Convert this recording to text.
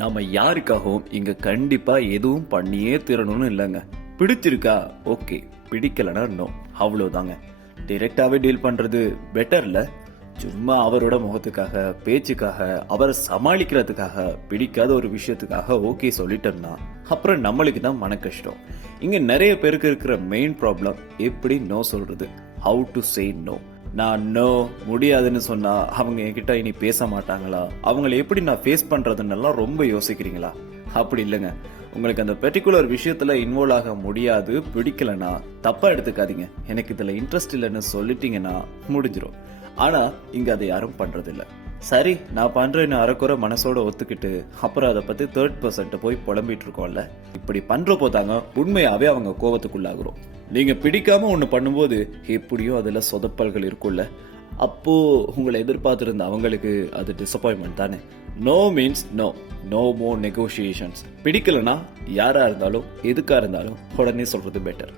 நாம யாருக்காகவும் இங்க கண்டிப்பா எதுவும் பண்ணியே தீரணும்னு இல்லைங்க. பிடிச்சிருக்கா ஓகே, பிடிக்கலனா நோ, அவ்வளவுதாங்க. டைரக்டாவே டீல் பண்றது பெட்டர்ல. சும்மா அவரோட முகத்துக்காக, பேச்சுக்காக, அவரை சமாளிக்கிறதுக்காக, பிடிக்காத ஒரு விஷயத்துக்காக ஓகே சொல்லிட்டோம்னா அப்புறம் நம்மளுக்கு தான் மன கஷ்டம். இங்க நிறைய பேருக்கு இருக்கிற மெயின் ப்ராப்ளம் எப்படி நோ சொல்றது, ஹவு டு சே நோ. நான் நோ முடியாதுன்னு சொன்னா அவங்க என்கிட்ட இனி பேச மாட்டாங்களா, அவங்களை எப்படி நான் ஃபேஸ் பண்றதுன்னு ரொம்ப யோசிக்கிறீங்களா? அப்படி இல்லைங்க. உங்களுக்கு அந்த பெர்டிகுலர் விஷயத்துல இன்வால்வ் ஆக முடியாது, பிடிக்கலனா தப்பா எடுத்துக்காதீங்க. எனக்கு இதுல இன்ட்ரெஸ்ட் இல்லைன்னு சொல்லிட்டீங்கன்னா முடிஞ்சிடும். ஆனா இங்க அதை யாரும் பண்றது இல்ல. சரி நான் பண்றேன்னு அரைக்குறை மனசோட ஒத்துக்கிட்டு அப்புறம் அதை பத்தி தேர்ட் பர்சன்ட் போய் புலம்பிட்டு இருக்கோம்ல, இப்படி பண்றப்போ தாங்க உண்மையாவே அவங்க கோவத்துக்குள்ளாகிறோம். நீங்க பிடிக்காம ஒண்ணு பண்ணும்போது எப்படியோ அதுல சொதப்பல்கள் இருக்கும்ல, அப்போ உங்களை எதிர்பார்த்திருந்த அவங்களுக்கு அது டிசப்பாயின்மெண்ட் தானே. No means no, no more negotiations. பிடிக்கலனா யாரா இருந்தாலும் எதுக்கா இருந்தாலும் உடனே சொல்றது பெட்டர்.